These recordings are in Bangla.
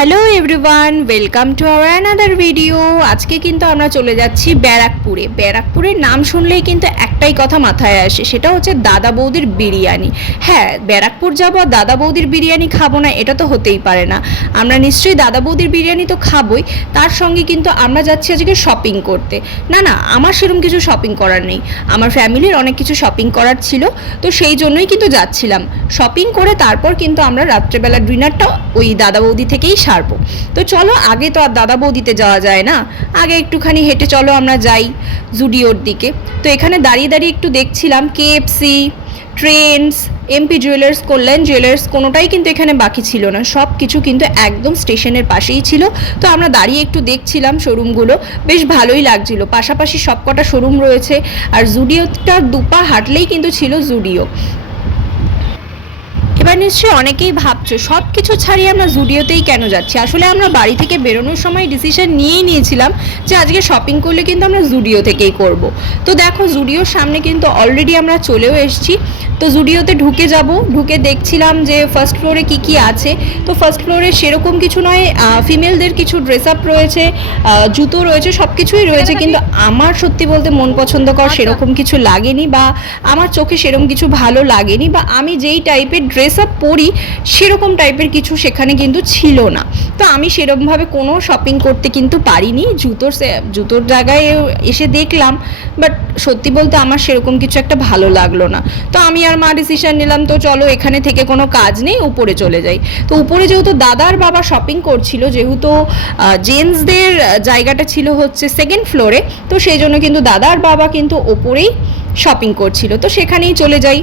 Hello everyone, welcome to our another video. আজকে কিন্তু আমরা চলে যাচ্ছি ব্যারাকপুরে। ব্যারাকপুরের নাম শুনলেই কিন্তু একটাই কথা মাথায় আসে, সেটা হচ্ছে দাদা বৌদির বিরিয়ানি। হ্যাঁ ব্যারাকপুর যাব আর দাদা বৌদির বিরিয়ানি খাব না, এটা তো হতেই পারে না। আমরা নিশ্চয়ই দাদা বৌদির বিরিয়ানি তো খাবোই, তার সঙ্গে কিন্তু আমরা যাচ্ছি আজকে শপিং করতে। না না, আমার সেরকম কিছু শপিং করার নেই। আমার ফ্যামিলির অনেক কিছু শপিং করার ছিল, তো সেই জন্যই কিন্তু যাচ্ছিলাম। শপিং করে তারপর কিন্তু আমরা রাত্রেবেলা ডিনারটা ওই দাদা বৌদি থেকেই সারবো। তো চলো, আগে তো আর দাদা বৌদিতে যাওয়া যায় না। আগে একটুখানি হেঁটে চলো, আমরা যাই জুডিওর দিকে। তো এখানে দাঁড়িয়ে দাঁড়িয়ে একটু দেখছিলাম KFC trends MP jewellers Kalyan jewellers কোনোটাই কিন্তু এখানে বাকি ছিল না। সব কিছু কিন্তু একদম স্টেশনের পাশেই ছিল। তো আমরা দাঁড়িয়ে একটু দেখছিলাম শোরুমগুলো। বেশ ভালোই লাগছিল। পাশাপাশি সবকটা শোরুম রয়েছে। আর জুডিওটা দুপা হাঁটলেই কিন্তু ছিল জুডিও। নিশ্চয়ই অনেকেই ভাবছ। সব কিছু ছাড়িয়ে আমরা জুডিওতেই কেন যাচ্ছি? আসলে আমরা বাড়ি থেকে বেরোনোর সময় ডিসিশন নিয়েই নিয়েছিলাম যে আজকে শপিং করলে কিন্তু আমরা জুডিও থেকেই করব। তো দেখো জুডিওর সামনে কিন্তু অলরেডি আমরা চলেও এসেছি। তো জুডিওতে ঢুকে যাব ঢুকে দেখছিলাম যে ফার্স্ট ফ্লোরে কি কি আছে। তো ফার্স্ট ফ্লোরে সেরকম কিছু নয় ফিমেলদের কিছু ড্রেস আপ রয়েছে জুতো রয়েছে সব কিছুই রয়েছে কিন্তু আমার সত্যি বলতে মন পছন্দকর সেরকম কিছু লাগেনি বা আমার চোখে সেরকম কিছু ভালো লাগেনি বা আমি যেই টাইপের ড্রেস আপ পরি সেরকম টাইপের কিছু সেখানে কিন্তু ছিল না। তো আমি সেরকমভাবে কোনো শপিং করতে কিন্তু পারিনি। জুতোর জুতোর জায়গায় এসে দেখলাম বাট সত্যি বলতে আমার সেরকম কিছু একটা ভালো লাগল না। তো আমি আর মা ডিসিশন নিলাম, তো চলো এখানে থেকে কোনো কাজ নেই, উপরে চলে যাই। তো উপরে যেহেতু দাদার বাবা শপিং করছিল, যেহেতু জেন্টসদের জায়গাটা ছিল হচ্ছে সেকেন্ড ফ্লোরে তো সেই জন্য কিন্তু দাদার বাবা কিন্তু ওপরেই শপিং করছিল। তো সেখানেই চলে যাই।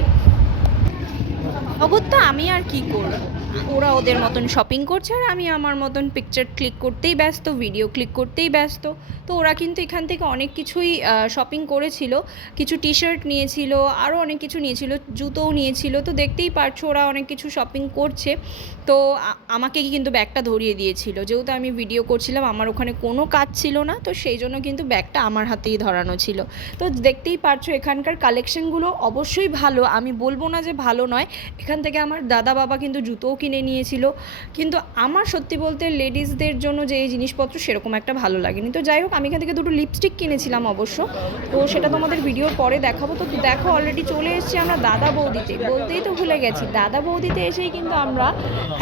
অগত্যা আমি আর কি করব? ওরা ওদের মতন শপিং করছে আর আমি আমার মতন পিকচার ক্লিক করতেই ব্যস্ত ভিডিও ক্লিক করতেই ব্যস্ত। তো ওরা কিন্তু এখান থেকে অনেক কিছুই শপিং করেছিল। কিছু টি শার্ট নিয়েছিল, আরও অনেক কিছু নিয়েছিল, জুতোও নিয়েছিল। তো দেখতেই পারছ ওরা অনেক কিছু শপিং করছে। তো আমাকে কিন্তু ব্যাগটা ধরিয়ে দিয়েছিল। যেহেতু আমি ভিডিও করছিলাম, আমার ওখানে কোনো কাজ ছিল না। তো সেই জন্য কিন্তু ব্যাগটা আমার হাতেই ধরানো ছিল। তো দেখতেই পারছ এখানকার কালেকশনগুলো অবশ্যই ভালো। আমি বলব না যে ভালো নয়। এখান থেকে আমার দাদা বাবা কিন্তু জুতোও কিনে নিয়েছিল। কিন্তু আমার সত্যি বলতে লেডিসদের জন্য যে এই জিনিসপত্র সেরকম একটা ভালো লাগেনি। তো যাই হোক, আমি এখান থেকে দুটো লিপস্টিক কিনেছিলাম অবশ্য। তো সেটা তোমাদের ভিডিওর পরে দেখাবো। তো দেখো অলরেডি চলে এসেছি আমরা দাদা বৌদিতে। বলতেই তো ভুলে গেছি, দাদা বৌদিতে এসেই কিন্তু আমরা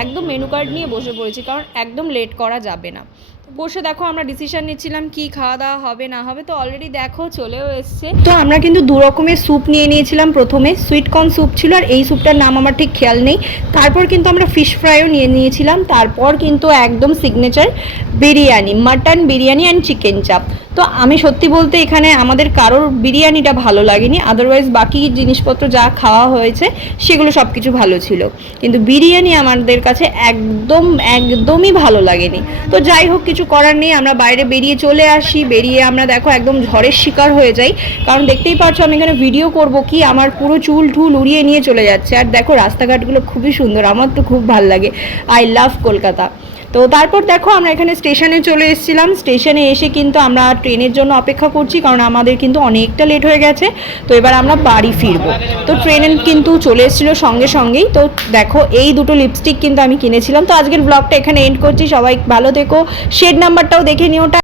একদম মেনু কার্ড নিয়ে বসে পড়েছি, কারণ একদম লেট করা যাবে না। বসে দেখো, আমরা ডিসিশন নিচ্ছিলাম কি খাওয়া দাওয়া হবে, না হবে, তো অলরেডি দেখো চলেও এসছে। তো আমরা কিন্তু দু রকমের স্যুপ নিয়ে নিয়েছিলাম প্রথমে। সুইট কর্ন স্যুপ ছিল আর এই স্যুপটার নাম আমার ঠিক খেয়াল নেই। তারপর কিন্তু আমরা ফিশ ফ্রাইও নিয়ে নিয়েছিলাম। তারপর কিন্তু একদম signature biryani mutton biryani and chicken chaap তো আমি সত্যি বলতে এখানে আমাদের কারোর বিরিয়ানিটা ভালো লাগেনি আদারওয়াইজ বাকি জিনিসপত্র যা খাওয়া হয়েছে সেগুলো সব কিছু ভালো ছিল। কিন্তু বিরিয়ানি আমাদের কাছে একদম, একদমই ভালো লাগেনি। তো যাই হোক, কিছু করার নেই, আমরা বাইরে বেরিয়ে চলে আসি, বেরিয়ে আমরা দেখো একদম ঝড়ের শিকার হয়ে যাই। কারণ দেখতেই পাচ্ছ আমি এখানে ভিডিও করব কি, আমার পুরো চুল ঠুল উড়িয়ে নিয়ে চলে যাচ্ছে। আর দেখো রাস্তাঘাটগুলো খুবই সুন্দর, আমার তো খুব ভালো লাগে। I love Kolkata. তো তারপর দেখো আমরা এখানে স্টেশনে চলে এসেছিলাম। স্টেশনে এসে কিন্তু আমরা ট্রেনের জন্য অপেক্ষা করছি, কারণ আমাদের কিন্তু অনেকটা লেট হয়ে গেছে। তো এবার আমরা বাড়ি ফিরবো। তো ট্রেনে কিন্তু চলে এসেছিল সঙ্গে সঙ্গেই। তো দেখো এই দুটো লিপস্টিক কিন্তু আমি কিনেছিলাম। তো আজকের ব্লগটা এখানে এন্ড করছি। সবাই ভালো দেখো শেড নাম্বারটাও দেখে নিও।